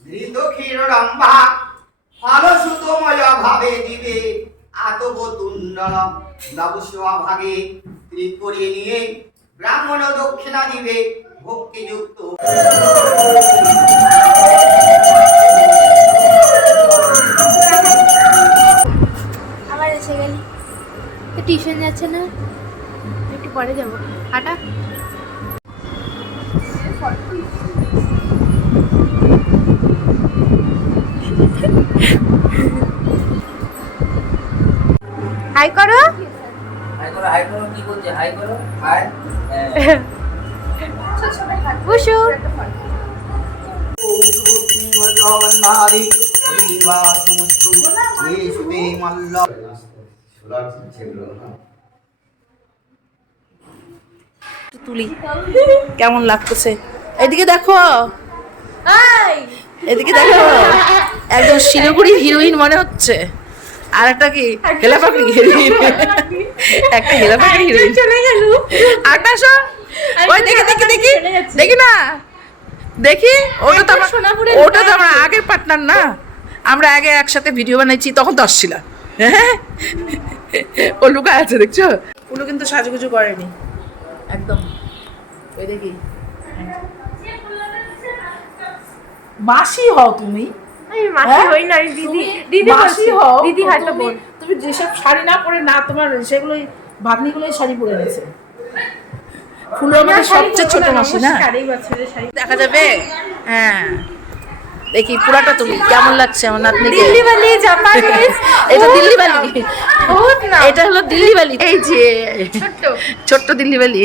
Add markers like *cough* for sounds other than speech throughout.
ধৃত ক্ষীররম্ভা ফলসুতময় ভাবে দিবে আতব তুণ্ডল নবসেবা ভাগে ত্রিক করিয়ে নিয়ে ব্রাহ্মণ দক্ষিণা দিবে ভক্তিযুক্ত। আবার এসে গেলি। টিউশন যাচ্ছে না? একটু পরে যাব। হাটা হাই করো। হাই করো হাই করো কি বলছে হাই করো হাই হরিবা মল্ল তুলি কেমন লাগতেছে? এদিকে দেখো। এদিকে দেখো। একদম শিলিগুড়ি হিরোইন মনে হচ্ছে। আর একটা কি হিরোইন একটা হেলাপাকড়ি হিরোইন। চলে গেল। ওই দেখি দেখি দেখি। দেখি না। দেখি? ওটা তো আমার ওটা তো আমার আগের পার্টনার না? আমরা আগে একসাথে ভিডিও বানাইছি তখন তো আসছিল। হ্যাঁ? ও লুকা আছে দেখছ? ওগুলো কিন্তু সাজুগুজু করেনি। একদম। ওই দেখি। মাসি হও তুমি? আমি মাসি হ্যাঁ? হই না আমি দিদি দিদি মাসি হও? দিদি হয়তো তুমি- বোন। তুমি যেসব শাড়ি না পরে না তোমার ভাগ্নিগুলোই শাড়ি পরে ফুলো আমাদের সবচেয়ে ছোট মাসি না? দেখা যাবে? হ্যাঁ। দেখি পুরাটা তুমি কেমন লাগছে আমার নাতনিকে? দিল্লি বালি জাপানিজ *laughs* এটা দিল্লি বালি বহুত না এটা হলো দিল্লি বালি এই যে ছোট্ট। ছোট্ট দিল্লি বালি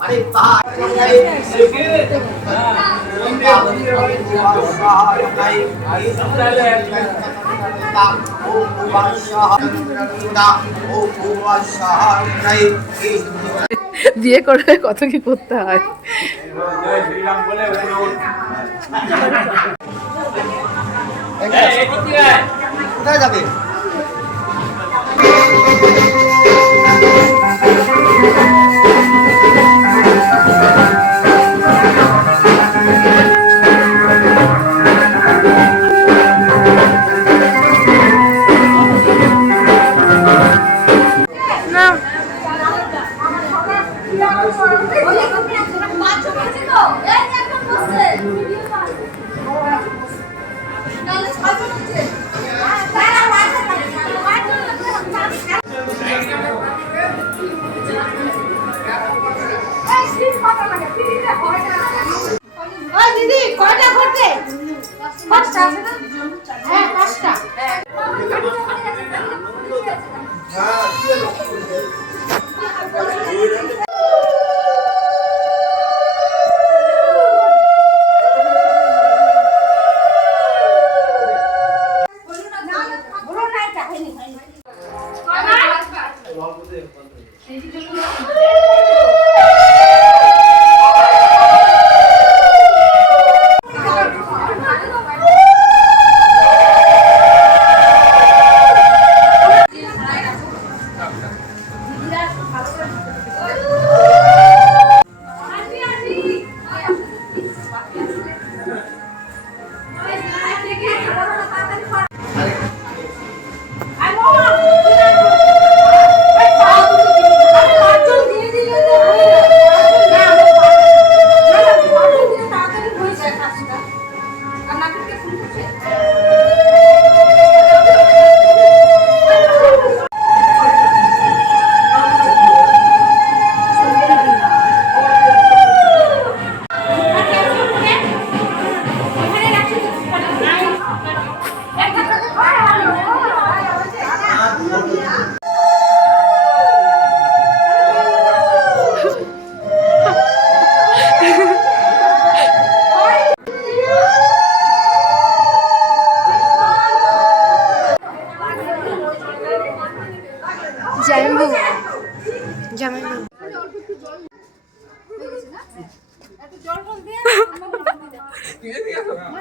মানে বিয়ে করে কত কি করতে হয়? কোথায় যাবে? Thank you.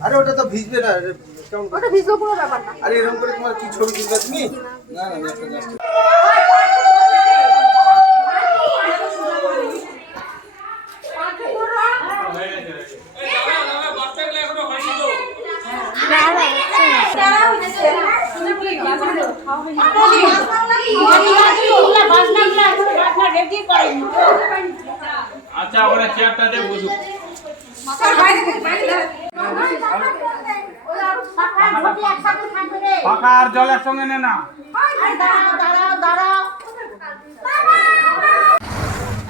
আরে ওটা তো ভিজবে না ওটা ভিজলো পুরো ব্যাপার না। আরে এরকম করে তোমার কি ছবি তুলবে তুমি? না না একটা just আচ্ছা ওরা চেয়ারটাতে বসুক। পাকা আর জল একসঙ্গে নে না।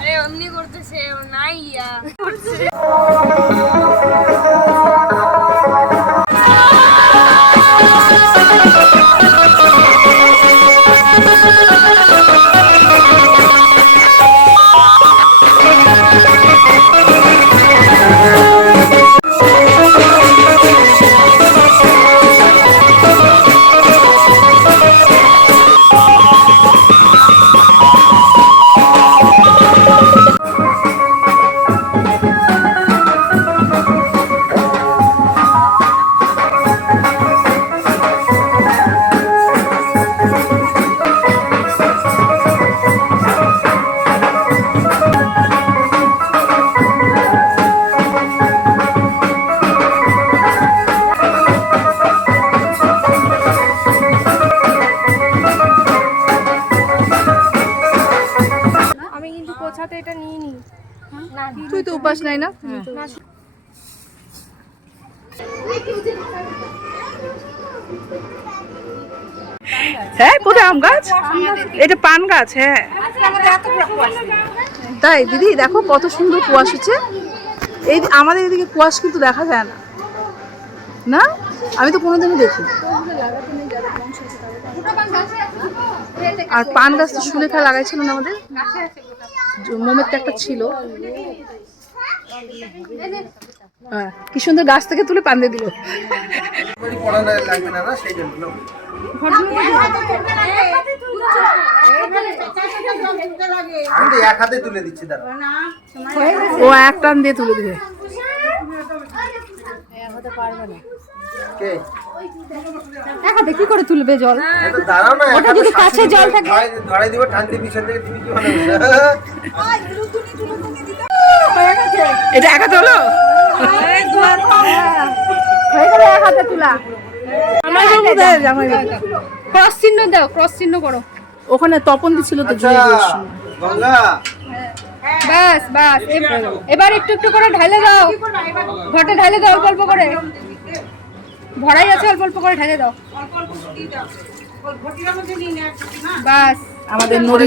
আরে অমনি করতেছে ও নাই ইয়া। হ্যাঁ কোথায় আম গাছ? এটা পান গাছ হ্যাঁ। তাই, দিদি, দেখো কত সুন্দর কুয়াশ হচ্ছে। এই আমাদের এদিকে কুয়াশ কিন্তু দেখা যায় না। না? আমি তো কোনোদিনও দেখি আর পান গাছ তো সুলেখা লাগাইছিল না আমাদের? মোমের একটা ছিল। কি সুন্দর গাছ থেকে তুলে পান দিয়ে দিল। তুলে ও এক টান দিয়ে তুলে দিবে। দেখাতে কি করে তুলবে জল? ওটা যদি কাছে জল থাকে? এটা একাতে হলো? ক্রস চিহ্ন দাও ক্রস চিহ্ন করো ওখানে তপন দিছিল তো আচ্ছা বাস বাস এব- এবার একটু একটু করে ঢালে দাও। ঘটে ঢালে দাও অল্প অল্প করে। ভরাই আছে অল্প অল্প করে ঢালে দাও। বাস। আমাদের নদী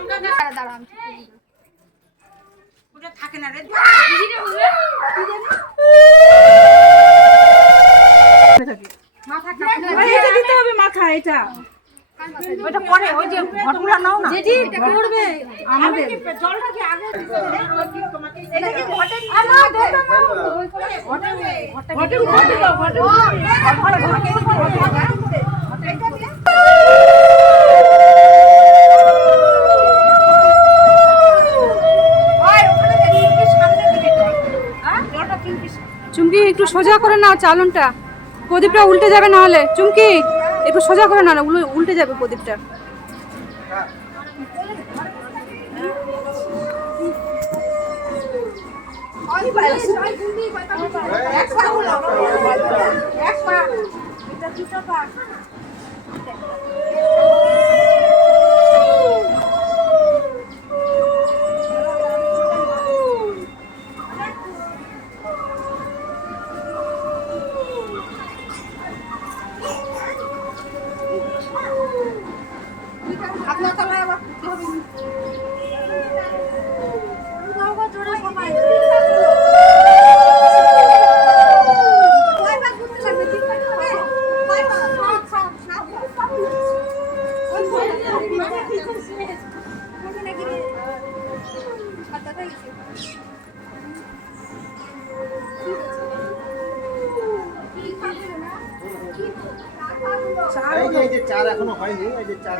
জল দে জল দে এই চুনকে জলের ঘটিটা হ্যাঁ বুঝতে পারছি তোমার কোন ডান দিকে না তো ওই ওখানে ফেলে দে না ওইখানে নিয়ম আছে এটা দিতে হবে মাথা এটা জেঠি এটা করবে আমাদের। ঘটে ঘটে দাও ঘটে সোজা করে না চালনটা। প্রদীপটা উল্টে যাবে না হলে চুমকি, একটু সোজা করে না, উল- উল্টে যাবে প্রদীপটা। এক যে এই যে চার এখনও হয়নি এই যে চার